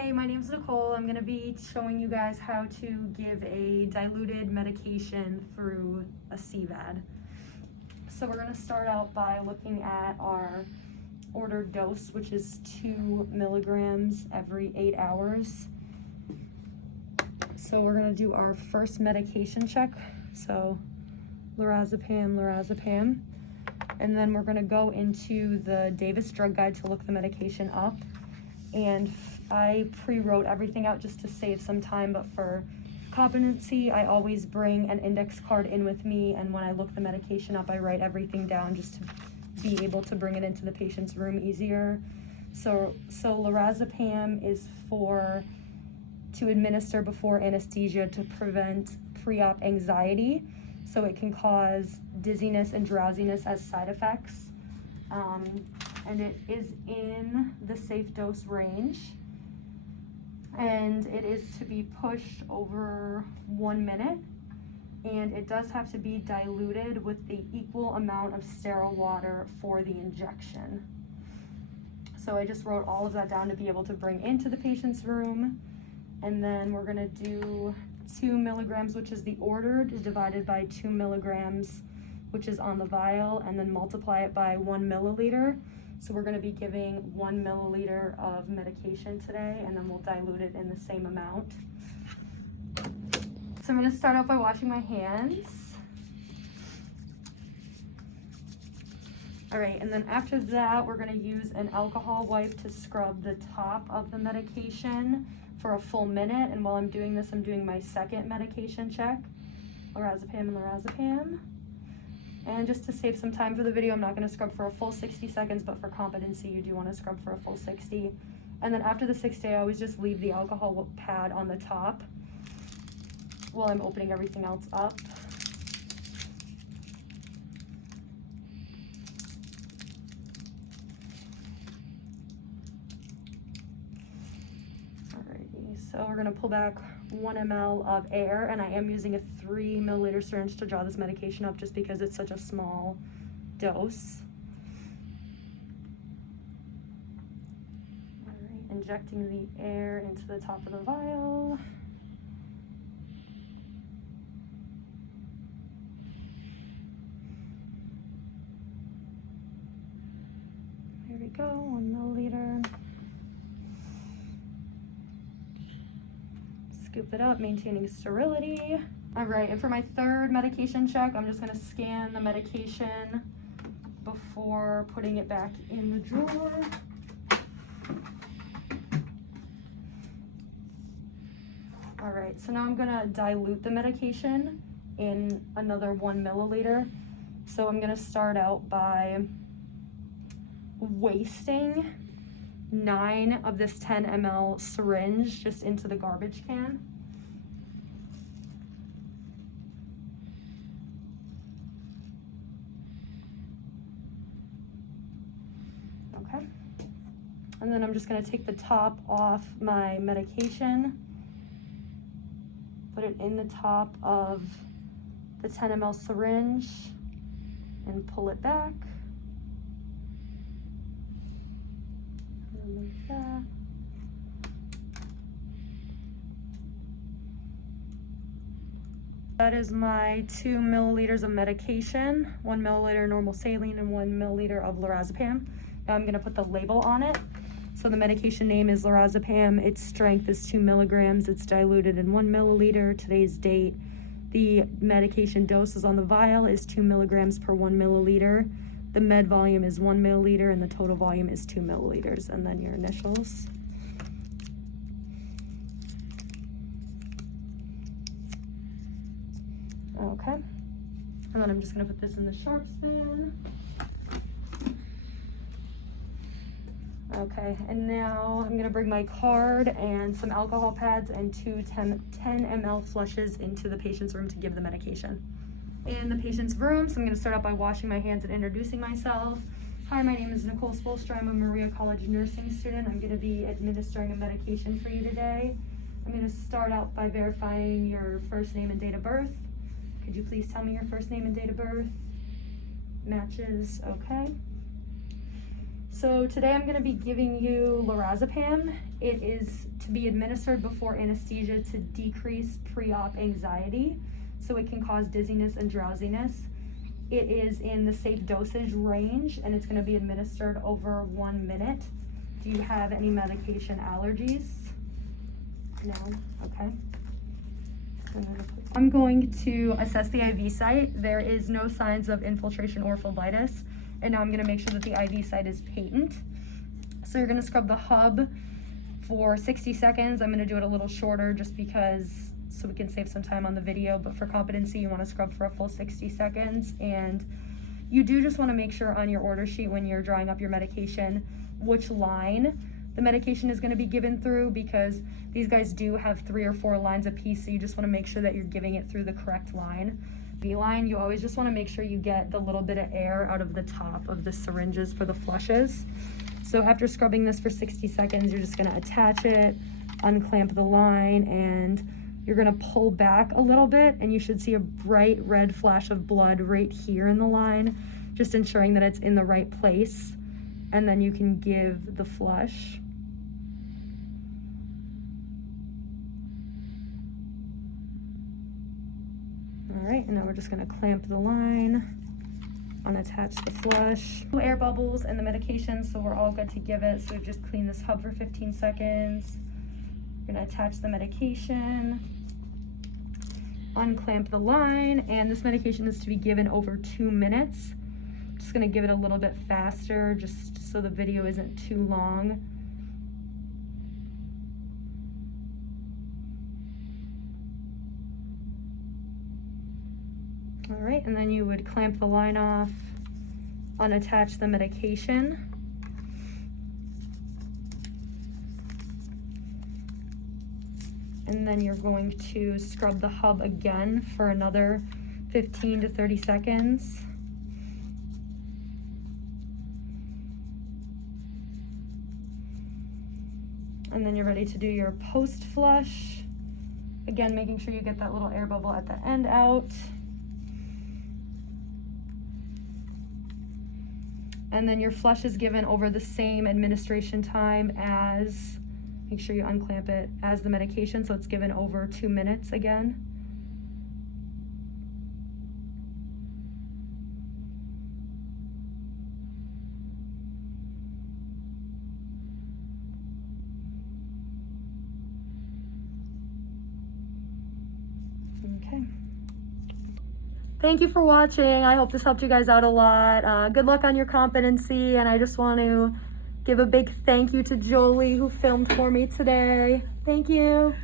Hey, my name is Nicole. I'm going to be showing you guys how to give a diluted medication through a CVAD. So we're going to start out by looking at our ordered dose, which is 2 milligrams every 8 hours. So we're going to do our first medication check. So lorazepam. And then we're going to go into the Davis drug guide to look the medication up. And I pre-wrote everything out just to save some time, but for competency, I always bring an index card in with me, and when I look the medication up, I write everything down just to be able to bring it into the patient's room easier. So lorazepam is to administer before anesthesia to prevent pre-op anxiety. So it can cause dizziness and drowsiness as side effects. And it is in the safe dose range. And it is to be pushed over 1 minute. And it does have to be diluted with the equal amount of sterile water for the injection. So I just wrote all of that down to be able to bring into the patient's room. And then we're gonna do 2 milligrams, which is the ordered, is divided by 2 milligrams, which is on the vial, and then multiply it by 1 milliliter. So we're going to be giving 1 milliliter of medication today, and then we'll dilute it in the same amount. So I'm going to start out by washing my hands. All right, and then after that, we're going to use an alcohol wipe to scrub the top of the medication for a full minute. And while I'm doing this, I'm doing my second medication check, lorazepam. And just to save some time for the video, I'm not going to scrub for a full 60 seconds, but for competency, you do want to scrub for a full 60. And then after the 60, I always just leave the alcohol pad on the top while I'm opening everything else up. Alrighty, so we're going to pull back 1 ml of air, and I am using a 3 milliliter syringe to draw this medication up just because it's such a small dose. All right, injecting the air into the top of the vial. Here we go, 1 milliliter. Scoop it up, maintaining sterility. All right, and for my third medication check, I'm just gonna scan the medication before putting it back in the drawer. All right, so now I'm gonna dilute the medication in another 1 milliliter. So I'm gonna start out by wasting 9 of this 10 ml syringe just into the garbage can. Okay. And then I'm just going to take the top off my medication, put it in the top of the 10 ml syringe, and pull it back. Like that. That is my 2 milliliters of medication, 1 milliliter normal saline and 1 milliliter of lorazepam. Now I'm going to put the label on it. So the medication name is lorazepam. Its strength is 2 milligrams. It's diluted in 1 milliliter. Today's date. The medication doses on the vial is 2 milligrams per 1 milliliter. The med volume is 1 milliliter and the total volume is 2 milliliters, and then your initials. Okay, and then I'm just gonna put this in the sharps bin. Okay, and now I'm gonna bring my card and some alcohol pads and 2 10 ml flushes into the patient's room to give the medication. In the patient's room, so I'm going to start out by washing my hands and introducing myself. Hi, my name is Nicole Spolstra. I'm a Maria College nursing student. I'm going to be administering a medication for you today. I'm going to start out by verifying your first name and date of birth. Could you please tell me your first name and date of birth? Matches, okay. So today I'm going to be giving you lorazepam. It is to be administered before anesthesia to decrease pre-op anxiety, so it can cause dizziness and drowsiness. It is in the safe dosage range, and it's going to be administered over 1 minute. Do you have any medication allergies? No? Okay. I'm going to assess the IV site. There is no signs of infiltration or phlebitis. And now I'm going to make sure that the IV site is patent. So you're going to scrub the hub for 60 seconds. I'm going to do it a little shorter just because so we can save some time on the video. But for competency, you want to scrub for a full 60 seconds. And you do just want to make sure on your order sheet when you're drawing up your medication which line the medication is going to be given through, because these guys do have 3 or 4 lines a piece, so you just want to make sure that you're giving it through the correct line. V line, you always just want to make sure you get the little bit of air out of the top of the syringes for the flushes. So after scrubbing this for 60 seconds, you're just going to attach it, unclamp the line, and you're going to pull back a little bit, and you should see a bright red flash of blood right here in the line, just ensuring that it's in the right place. And then you can give the flush. All right, and now we're just gonna clamp the line, unattach the flush. No air bubbles in the medication, so we're all good to give it. So we've just cleaned this hub for 15 seconds. We're gonna attach the medication, unclamp the line, and this medication is to be given over 2 minutes. Just gonna give it a little bit faster just so the video isn't too long. All right, and then you would clamp the line off, unattach the medication. And then you're going to scrub the hub again for another 15 to 30 seconds. And then you're ready to do your post flush. Again, making sure you get that little air bubble at the end out. And then your flush is given over the same administration time as, make sure you unclamp it, as the medication, so it's given over 2 minutes again. Okay. Thank you for watching. I hope this helped you guys out a lot. Good luck on your competency, and I just want to give a big thank you to Jolie who filmed for me today. Thank you.